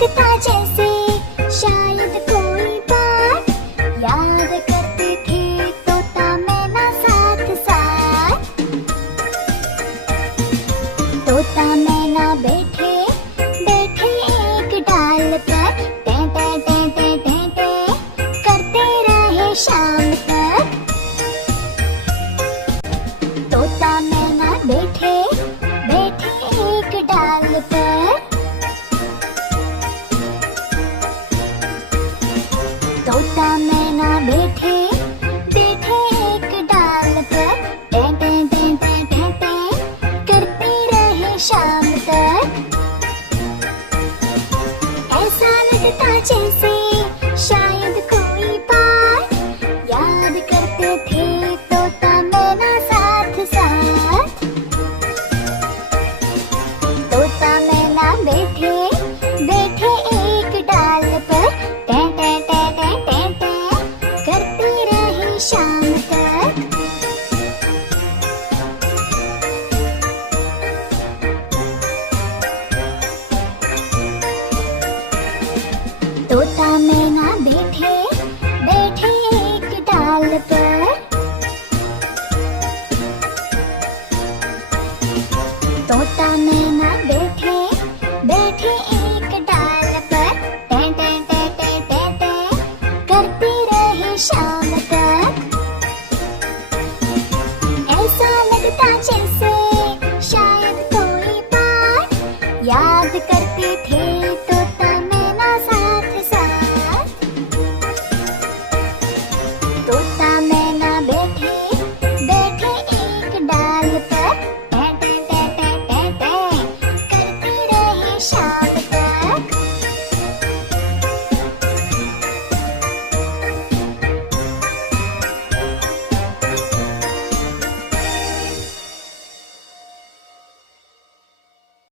लगता जैसे शायद कोई बात याद करते थे तोता मैना साथ साथ। तोता मैना बैठे बैठे एक डाल पर टे टे टे टे टे टे करते रहे शाम तक। तोता मैना बैठे बैठे एक डाल पर। तोता मैना बैठे बैठे एक डाल पर टे टे टे टे टे टे करते रहे शाम तक। ऐसा लगता जैसे